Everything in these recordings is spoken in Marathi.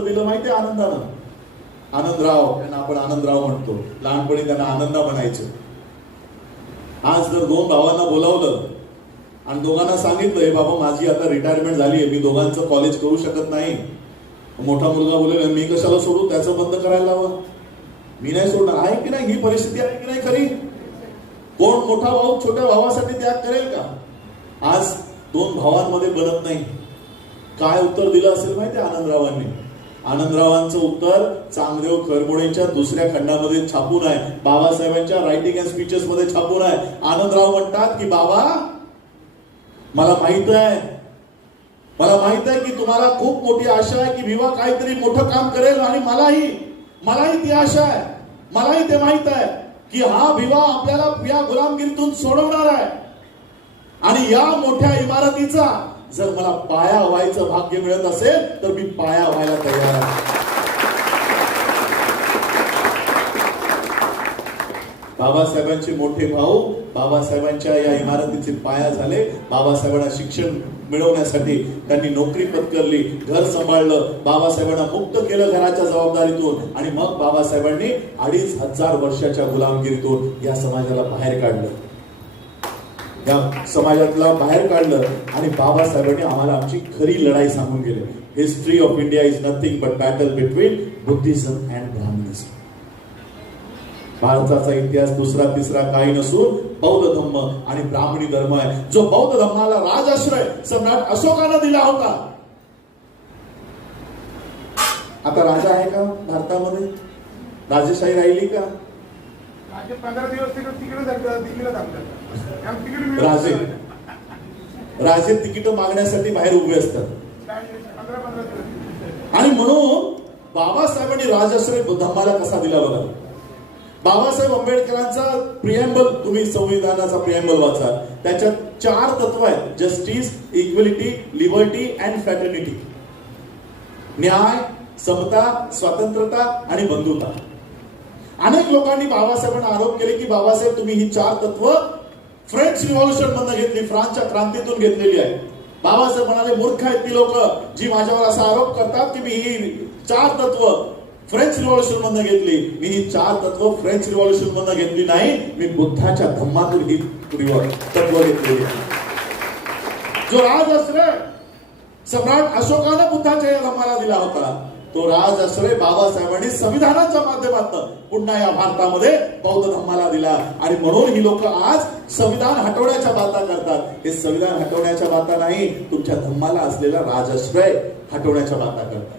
नाव दिलं माहिती आनंदानं? आनंदराव त्यांना आपण आनंदराव म्हणतो. लहानपणी त्यांना आनंदा म्हणायचं. आज जर दोन भावांना बोलावलं आणि दोघांना सांगितलं हे बाबा माझी आता रिटायरमेंट झाली आहे मी दोघांचं कॉलेज करू शकत नाही. मोठा मुलगा बोलेल मी कशाला सोडू? त्याचं बंद करायला हवं मी नाही सोडणार. आहे की नाही? ही परिस्थिती आहे की नाही खरी? कोण मोठा भाऊ छोट्या भावासाठी त्याग करेल का? आज दोन भावांमध्ये बनत नाही. काय उत्तर दिलं असेल माहिती आनंदरावांनी? आनंदरावांचं उत्तर चांगदेव करबोडेंच्या दुसऱ्या खंडामध्ये छापून आहे बाबासाहेबांच्या रायटिंग अँड स्पीचेस मध्ये छापून आहे आनंदराव म्हणतात की बाबा मला माहीत आहे. मला माहीत आहे की तुम्हाला खूप मोठी आशा आहे की विवा काहीतरी मोठं काम करेल आणि मलाही मलाही ती आशा आहे. मलाही ते माहीत आहे की हा विवा आपल्याला या गुलामगिरीतून सोडवणार आहे. आणि या मोठ्या इमारतीचा जर मला पाया व्हायचं भाग्य मिळत असेल तर मी पाया व्हायला तयार आहे. बाबासाहेबांचे मोठे भाऊ बाबासाहेबांच्या या इमारतीचे पाया झाले. बाबासाहेबांना शिक्षण मिळवण्यासाठी त्यांनी नोकरी पत्करली घर सांभाळलं. बाबासाहेबांना मुक्त केलं घराच्या जबाबदारीतून. आणि मग बाबासाहेबांनी अडीच हजार वर्षाच्या गुलामगिरीतून या समाजाला बाहेर काढलं. या समाजातला बाहेर काढलं आणि बाबासाहेबांनी आम्हाला आमची खरी लढाई सांगून गेले. History of India is nothing but battle between Buddhism and Brahmanism भारताचा इतिहास दुसरा तिसरा काही नसून बौद्ध धम्म आणि ब्राह्मणी धर्म आहे. जो बौद्ध धर्माला राजाश्रय सम्राट अशोकानं दिला होता. आता राजा आहे का भारतामध्ये? राजेशाही राहिली का? राजे राजे. तिकीट मागण्यासाठी बाहेर उभे असतात. आणि म्हणून बाबासाहेबांनी राजाश्रय धर्माला कसा दिला बघा. बाबासाहेब आंबेडकरांचा प्रिएम्बल तुम्ही संविधानाचा प्रिएम्बल वाचा. त्याच्यात चार तत्व आहेत. Justice equality liberty and fraternity न्याय समता स्वातंत्र्यता आणि बंधुता. अनेक लोकांनी बाबासाहेबांना आरोप केले की बाबासाहेब तुम्ही ही चार तत्व फ्रेंच रिव्हॉल्युशन मधनं घेतली फ्रान्सच्या क्रांतीतून घेतलेली आहे बाबासाहेब म्हणाले मूर्ख आहेत ती लोक जी माझ्यावर असा आरोप करतात की मी ही चार तत्व फ्रेंच रिव्हॉल्युशन मधनं घेतली. मी ही चार तत्व फ्रेंच रिव्हॉल्युशन मधनं घेतली नाही. मी बुद्धाच्या धम्मातून ही तत्व घेतलेली आहे. राज राजश्रय सम्राट अशोकानं बुद्धाच्या या धम्माला दिला होता. तो राज राजश्रय बाबासाहेबांनी संविधानाच्या माध्यमातून पुन्हा या भारतामध्ये बौद्ध धम्माला दिला. आणि म्हणून ही लोक आज संविधान हटवण्याच्या बाता करतात. हे संविधान हटवण्याच्या बाता नाही तुमच्या धम्माला असलेला राजश्रय हटवण्याच्या बाता करतात.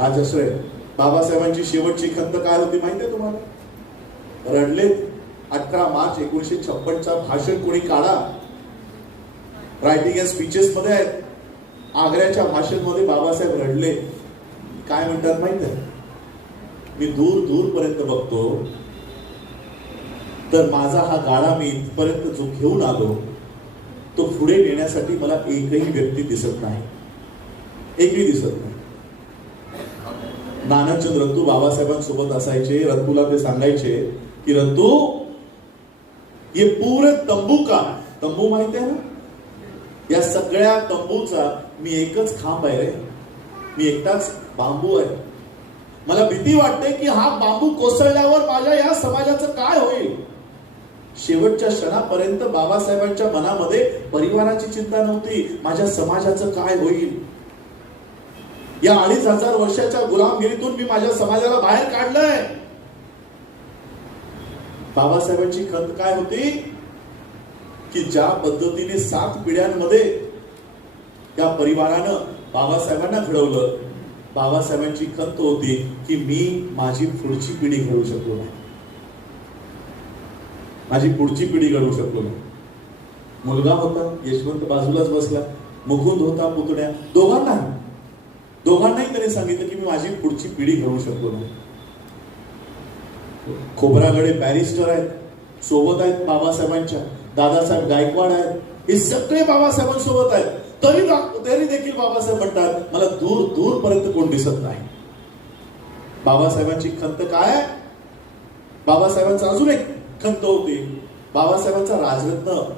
राजश्रय. बाबासाहेबांची शेवटची खंत काय होती माहितीये तुम्हाला? रडलेत अठरा मार्च एकोणीशे छप्पनचा भाषण कोणी काढा? रायटिंग अँड स्पीचेस मध्ये आहेत. आग्र्याच्या भाषेमध्ये बाबासाहेब रडले. काय म्हणतात माहीत आहे? मी दूर दूर पर्यंत बघतो. तर माझा हा गाळा मी इथपर्यंत जो घेऊन आलो तो पुढे नेण्यासाठी मला एकही व्यक्ती दिसत नाही. एकही दिसत नाही. नानाचंद रंतू बाबासाहेबांसोबत असायचे रंतूला ते सांगायचे की रंतू ये पूर तंबू का तंबू माहिती आहे ना? या सगळ्या तंबूचा मी एकच खांब आहे रे. मी एकटाच बांबू आहे. मला भीती वाटते की हा बांबू कोसळल्यावर माझ्या या समाजाचं काय होईल? शेवटच्या क्षणापर्यंत बाबासाहेबांच्या मनामध्ये परिवाराची चिंता नव्हती. माझ्या समाजाचं काय होईल? या अडीच हजार वर्षाच्या गुलामगिरीतून मी माझ्या समाजाला बाहेर काढलंय. बाबासाहेबांची खंत काय होती? की ज्या पद्धतीने सात पिढ्यांमध्ये या परिवारानं बाबासाहेबांना घडवलं. बाबासाहेबांची खंत होती की मी माझी पुढची पिढी घडवू शकलो नाही. माझी पुढची पिढी घडवू शकलो नाही. मुलगा होता यशवंत बाजूलाच बसला. मुकुंद होता पुतण्या. दोघांना. दोघांनाही त्याने सांगितलं की मी माझी पुढची पिढी घडवू शकलो नाही. खोबरागडे बॅरिस्टर आहेत. सोबत आहेत बाबासाहेबांच्या. दादासाहेब गायकवाड आहेत. हे सगळे बाबासाहेबांसोबत आहेत. तरी तरी देखील बाबासाहेब म्हणतात मला दूर दूर पर्यंत कोण दिसत नाही. बाबासाहेबांची खंत काय? बाबासाहेबांचा अजून एक खंत होती. बाबासाहेबांचा राजरत्न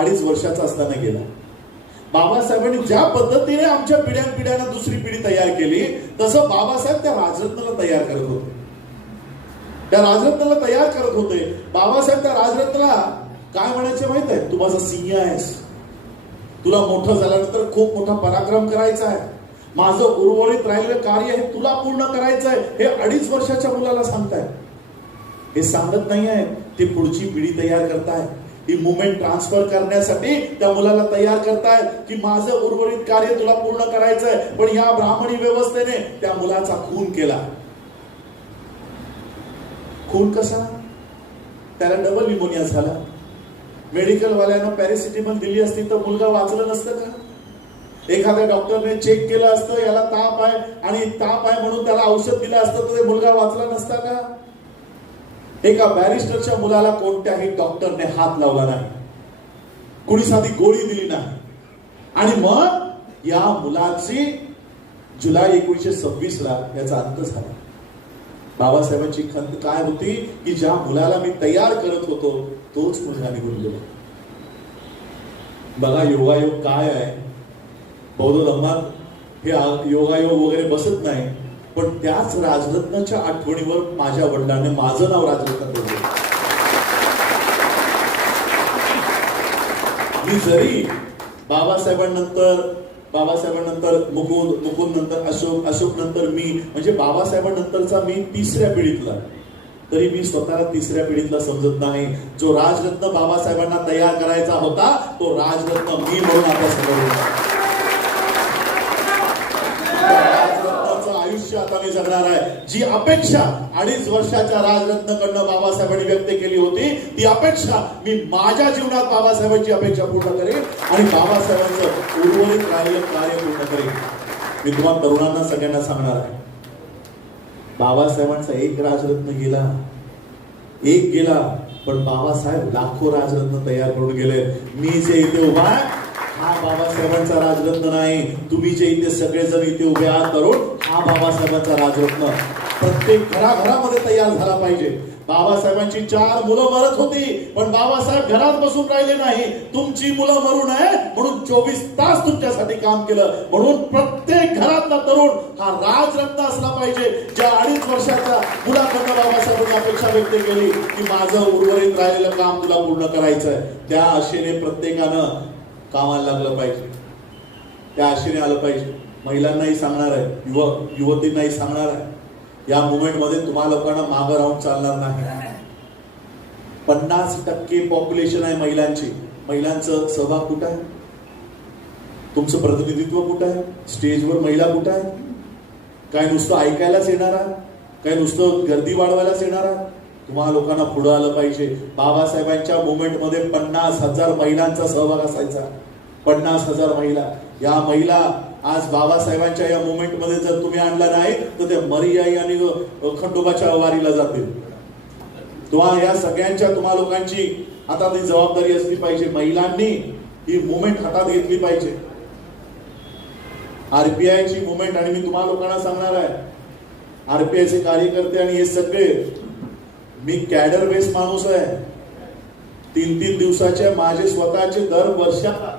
अडीच वर्षाचा असताना गेला. बाबासाहेबांनी ज्या पद्धतीने आमच्या पिढ्यान पिढ्यानं दुसरी पिढी तयार केली तसं बाबासाहेब त्या राजरत्नाला तयार करत होते. त्या राजरत्नाला तयार करत होते. बाबासाहेब त्या राजरत्नाला काय म्हणायचे माहीत आहे? तू माझा सिंह आहेस. तुला मोठं झाल्यानंतर खूप मोठा पराक्रम करायचा आहे. माझं उर्वरित राहिलेलं कार्य हे तुला पूर्ण करायचं आहे हे अडीच वर्षाच्या मुलाला सांगताय. हे सांगत नाही आहे ते पुढची पिढी तयार करताय. ही मुवमेंट ट्रान्सफर करण्यासाठी त्या मुलाला तयार करताय की माझं उर्वरित कार्य तुला पूर्ण करायचं आहे. पण या ब्राह्मणी व्यवस्थेने त्या मुलाचा खून केला. खून कसा? त्याला डबल निमोनिया झाला. मेडिकल वाल्यानं दिली असती तर मुलगा वाचलं नसतं का? एखाद्या डॉक्टरने चेक केलं असतं याला ताप आहे आणि ताप आहे म्हणून त्याला औषध दिलं असतं तर ते मुलगा वाचला नसता का? एका बॅरिस्टरच्या मुलाला कोणत्याही डॉक्टरने हात लावला नाही. कुणी साधी गोळी दिली नाही. आणि मग या मुलाची जुलै एकोणीशे सव्वीस ला याचा अंत झाला. बाबासाहेबांची खंत काय होती? की ज्या मुलाला मी तयार करत होतो तोच मुलगा निघून गेला. बघा योगायोग काय आहे? बौद्ध धर्मात हे योगायोग वगैरे बसत नाही पण त्याच राजरत्नाच्या आठवणीवर माझ्या वडिलांनी माझं नाव राजरत्न ठेवलं. मी जरी बाबासाहेबांनंतर बाबासाहेबांनंतर मुकुंद मुकुंद नंतर अशोक अशोक नंतर मी म्हणजे बाबासाहेबांनंतरचा मी तिसऱ्या पिढीतला. तरी मी स्वतःला तिसऱ्या पिढीतला समजत नाही. जो राजरत्न बाबासाहेबांना तयार करायचा होता तो राजरत्न मी म्हणून आता समोर आयुष्य आता मी जगणार आहे. जी अपेक्षा अडीच वर्षाच्या राजरत्नकडनं बाबासाहेबांनी व्यक्त केली होती ती अपेक्षा मी माझ्या जीवनात बाबासाहेबांची अपेक्षा पूर्ण करेन आणि बाबासाहेबांचं उर्वरित कार्य कार्य पूर्ण करेन. मी तुम्हाला तरुणांना सगळ्यांना सांगणार आहे. बाबासाहेबांचा एक राजरत्न गेला. एक गेला पण बाबासाहेब लाखो राजरत्न तयार करून गेले. मी जे इथे उभा हा बाबासाहेबांचा राजरत्न नाही. तुम्ही जे इथे सगळेजण इथे उभे आहात तरुण हा बाबासाहेबांचा राजरत्न. प्रत्येक घराघरामध्ये तयार झाला पाहिजे. बाबासाहेबांची चार मुलं मरत होती पण बाबासाहेब घरात बसून राहिले नाही. तुमची मुलं मरू नये म्हणून चोवीस तास तुमच्यासाठी काम केलं. म्हणून प्रत्येक घरातला तरुण हा राजरत्न असला पाहिजे ज्या अडीच वर्षाच्या मुलाकडनं बाबासाहेबांनी अपेक्षा व्यक्त केली की माझं उर्वरित राहिलेलं काम तुला पूर्ण करायचं आहे त्या आशेने प्रत्येकानं कामाला लागलं पाहिजे. त्या आशेने आलं पाहिजे. महिलांनाही सांगणार आहे युवक युवतींनाही सांगणार आहे. या मुवमेंटमध्ये तुम्हा लोकांना मागं राहून चालणार नाही. पन्नास टक्के पॉप्युलेशन आहे महिलांची. महिलांचं सहभाग कुठं आहे? तुमचं प्रतिनिधित्व कुठं आहे? स्टेजवर महिला कुठं आहे काय नुसतं ऐकायलाच येणार? आहे काय नुसतं गर्दी वाढवायलाच येणार? आहे तुम्हा लोकांना पुढं आलं पाहिजे. बाबासाहेबांच्या मुवमेंटमध्ये पन्नास हजार महिलांचा सहभाग असायचा. पन्नास हजार महिला. या महिला आज बाबासाहेबांच्या या मुवमेंटमध्ये जर तुम्ही आणला नाही तर ते मरियाई आणि खंडोबाच्या वारीला जातील. तुम्हाला या सगळ्यांच्या तुम्हा लोकांची आता ती जबाबदारी असली पाहिजे. महिलांनी ही मुवमेंट हातात घेतली पाहिजे. आरपीआयची मुवमेंट आणि मी तुम्हा लोकांना सांगणार आहे. आरपीआयचे कार्यकर्ते आणि हे सगळे मी कॅडर बेस माणूस आहे. तीन तीन दिवसाच्या माझे स्वतःचे दर वर्षाला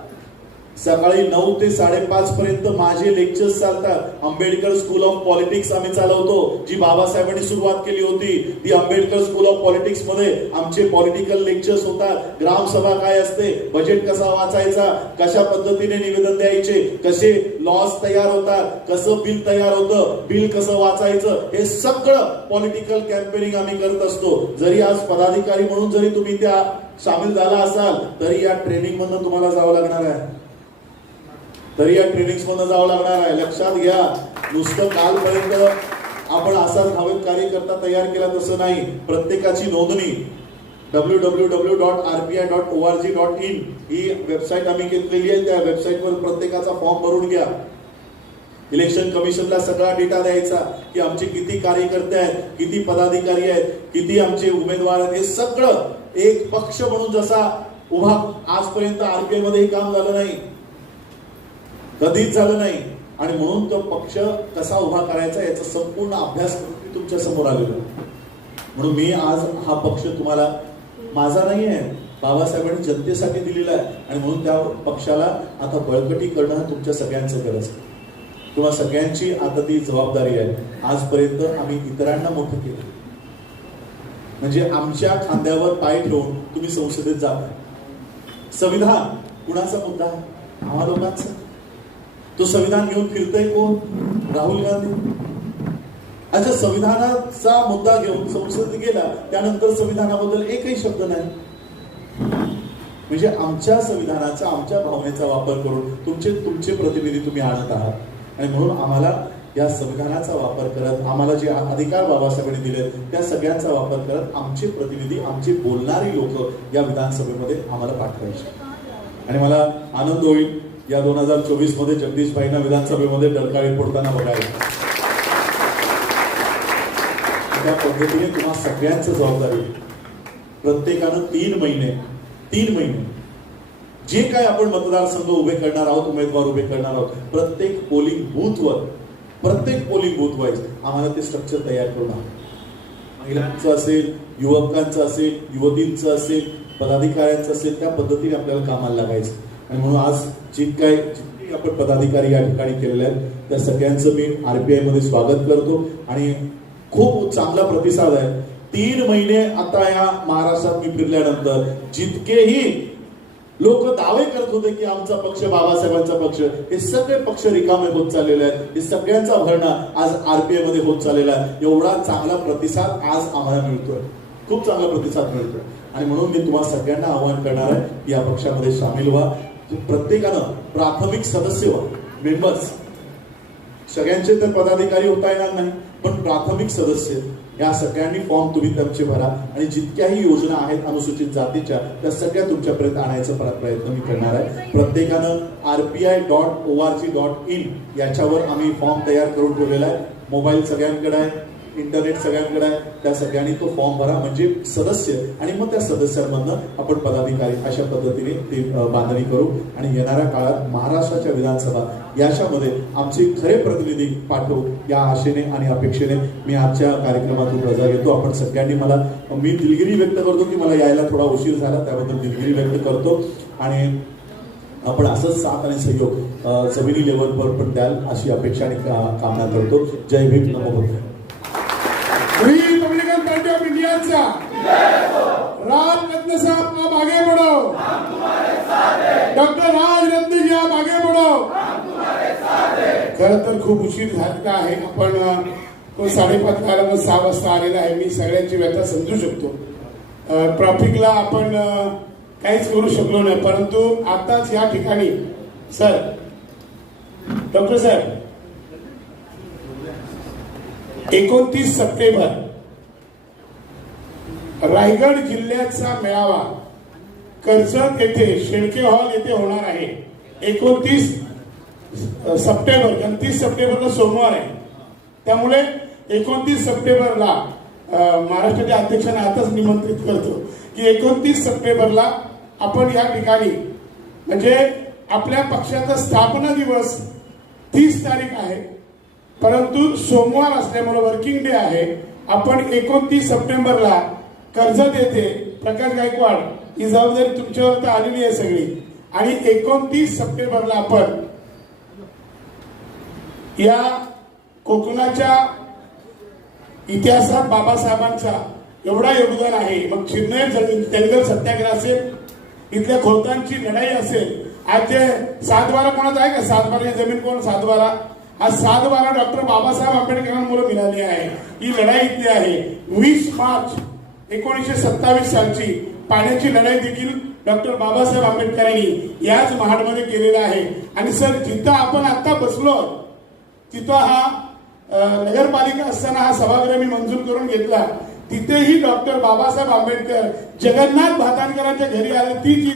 सकाळी नऊ ते साडेपाच पर्यंत माझे लेक्चर्स चालतात. आंबेडकर स्कूल ऑफ पॉलिटिक्स आम्ही चालवतो. जी बाबासाहेबांनी सुरुवात केली होती ती आंबेडकर स्कूल ऑफ पॉलिटिक्समध्ये आमचे पॉलिटिकल लेक्चर्स होतात. ग्रामसभा काय असते? बजेट कसा वाचायचा? कशा पद्धतीने निवेदन द्यायचे? कसे लॉस तयार होतात? कसं बिल तयार होतं? बिल कसं वाचायचं? हे सगळं पॉलिटिकल कॅम्पेनिंग आम्ही करत असतो. जरी आज पदाधिकारी म्हणून जरी तुम्ही त्या सामील झाला असाल तरी या ट्रेनिंग मधून तुम्हाला जावं लागणार आहे. तरी या ट्रेनिंग जावं लागणार आहे. लक्षात घ्या नुसतं कालपर्यंत आपण असाच हवेत कार्यकर्ता तयार केला तसं नाही. प्रत्येकाची नोंदणी W W W dot R P I dot O R G dot in he website आम्ही घेतलेली आहे. त्या वेबसाईटवर प्रत्येकाचा फॉर्म भरून घ्या. इलेक्शन कमिशनला सगळा डेटा द्यायचा की आमचे किती कार्यकर्ते आहेत किती पदाधिकारी आहेत किती आमचे उमेदवार आहेत हे सगळं एक पक्ष म्हणून जसा उभा आजपर्यंत आरबीआयमध्ये हे काम झालं नाही. कधीच झालं नाही. आणि म्हणून तो पक्ष कसा उभा करायचा याचा संपूर्ण अभ्यास करून मी तुमच्यासमोर आलेलो म्हणून मी आज हा पक्ष तुम्हाला माझा नाही आहे बाबासाहेबांनी जनतेसाठी दिलेला आहे. आणि म्हणून त्या पक्षाला आता बळकटी करणं हा तुमच्या सगळ्यांचं गरज आहे. किंवा सगळ्यांची आता ती जबाबदारी आहे. आजपर्यंत आम्ही इतरांना मोठं केलं. म्हणजे आमच्या खांद्यावर पाय ठेवून तुम्ही संसदेत जाता संविधान कुणाचा मुद्दा आम्हा लोकांचा? तो संविधान घेऊन फिरतोय कोण? राहुल गांधी. अच्छा संविधानाचा मुद्दा घेऊन संसद गेला त्यानंतर संविधानाबद्दल एकही शब्द नाही. म्हणजे आमच्या संविधानाचा आमच्या भावनेचा वापर करून तुमचे तुमचे प्रतिनिधी तुम्ही आणत आहात. आणि म्हणून आम्हाला या संविधानाचा वापर करत आम्हाला जे अधिकार बाबासाहेबांनी दिले त्या सगळ्यांचा वापर करत आमचे प्रतिनिधी आमचे बोलणारी लोक या विधानसभेमध्ये आम्हाला पाठवायचे. आणि मला आनंद होईल या दोन हजार चोवीसमध्ये जगदीशभाईंना विधानसभेमध्ये डरकाळी फोडताना बघायला त्या पद्धतीने तुम्हा सगळ्यांचं जबाबदारी प्रत्येकानं तीन महिने तीन महिने जे काय आपण मतदारसंघ उभे करणार आहोत उमेदवार उभे करणार आहोत प्रत्येक पोलिंग बूथवर प्रत्येक पोलिंग बूथ वाईज आम्हाला ते स्ट्रक्चर तयार करून हवं. महिलांचं असेल युवकांचं असेल युवतींचं असेल पदाधिकाऱ्यांचं असेल त्या पद्धतीने आपल्याला कामाला लागायचं. आणि म्हणून आज जी काय जितके आपण पदाधिकारी या ठिकाणी केलेले आहेत त्या सगळ्यांचं मी आरपीआयमध्ये स्वागत करतो. आणि खूप चांगला प्रतिसाद आहे. तीन महिने आता या महाराष्ट्रात मी फिरल्यानंतर जितकेही लोक दावे करत होते की आमचा पक्ष बाबासाहेबांचा पक्ष हे सगळे पक्ष रिकामे होत चाललेले आहेत. हे सगळ्यांचा भरणा आज आरपीआयमध्ये होत चाललेला आहे. एवढा चांगला प्रतिसाद आज आम्हाला मिळतोय. खूप चांगला प्रतिसाद मिळतोय. आणि म्हणून मी तुम्हाला सगळ्यांना आवाहन करणार आहे की या पक्षामध्ये सामील व्हा. प्रत्येकानं प्राथमिक सदस्य मेंबर्स सगळ्यांचे तर पदाधिकारी होता येणार नाही पण प्राथमिक सदस्य. या सगळ्यांनी फॉर्म तुम्ही त्यांचे भरा आणि जितक्याही योजना आहेत अनुसूचित जातीच्या त्या सगळ्या तुमच्यापर्यंत आणायचा प्रयत्न मी करणार आहे. प्रत्येकानं R P I dot O R G dot in याच्यावर आम्ही फॉर्म तयार करून ठेवलेला आहे. मोबाईल सगळ्यांकडे आहे. इंटरनेट सगळ्यांकडे आहे. त्या सगळ्यांनी तो फॉर्म भरा. म्हणजे सदस्य आणि मग त्या सदस्यांमधनं आपण पदाधिकारी अशा पद्धतीने ते बांधणी करू. आणि येणाऱ्या काळात महाराष्ट्राच्या विधानसभा याच्यामध्ये आमचे खरे प्रतिनिधी पाठवू या आशेने आणि अपेक्षेने मी आजच्या कार्यक्रमातून रजा घेतो. आपण सगळ्यांनी मला मी दिलगिरी व्यक्त करतो की मला यायला थोडा उशीर झाला त्याबद्दल दिलगिरी व्यक्त करतो. आणि आपण असंच साथ आणि सहयोग जमिनी लेवलवर पण द्याल अशी अपेक्षा आणि का- कामना करतो. जय भीम. नमो बुद्धाय. यांचा राम रत्न साहेब आप आगे बढ़ो डॉक्टर राज रत्न जी आप आगे बढ़ो खर तर खूप उशीर झालेला आहे. आपण तो साडेपाच मग सहा वाजता आलेला आहे. मी सगळ्यांची व्यथा समजू शकतो. ट्रॅफिकला आपण काहीच करू शकलो नाही. परंतु आताच या ठिकाणी सर डॉक्टर साहेब एकोणतीस सप्टेंबर रायगड जिल्ह्याचा मेळावा कर्जत येथे शेळके हॉल येथे होणार आहे. एकोणतीस सप्टेंबर एकोणतीस सप्टेंबरला सोमवार आहे. त्यामुळे एकोणतीस सप्टेंबरला महाराष्ट्राच्या अध्यक्षांना आताच निमंत्रित करतो की एकोणतीस सप्टेंबरला आपण या ठिकाणी म्हणजे आपल्या पक्षाचा स्थापना दिवस तीस तारीख आहे. परंतु सोमवार असल्यामुळे वर्किंग डे आहे. आपण एकोणतीस सप्टेंबरला कर्ज देते प्रकाश गायकवाड ही जबाबदारी तुमच्यावर तर आलेली आहे सगळी. आणि एकोणतीस सप्टेंबरला आपण या कोकणाच्या इतिहासात बाबासाहेबांचा एवढा योगदान आहे. मग चिन्मय तेलगर सत्याग्रह असेल इथल्या खोतांची लढाई असेल आज जे सातबारा कोणाचा आहे का? सातबाराची जमीन कोण? सातबारा. हा सातबारा डॉक्टर बाबासाहेब आंबेडकरांमुळे मिळाली आहे. ही लढाई इथली आहे. वीस मार्च एकोणीसशे सत्तावीस सालची पाण्याची लढाई देखील डॉक्टर बाबासाहेब आंबेडकरांनी याच महाडमध्ये केलेला आहे. आणि सर जिथं आपण आता बसलो तिथं हा नगरपालिका असताना हा सभागृह मी मंजूर करून घेतला. तिथेही डॉक्टर बाबासाहेब आंबेडकर जगन्नाथ भातांकरांच्या घरी आले ती जी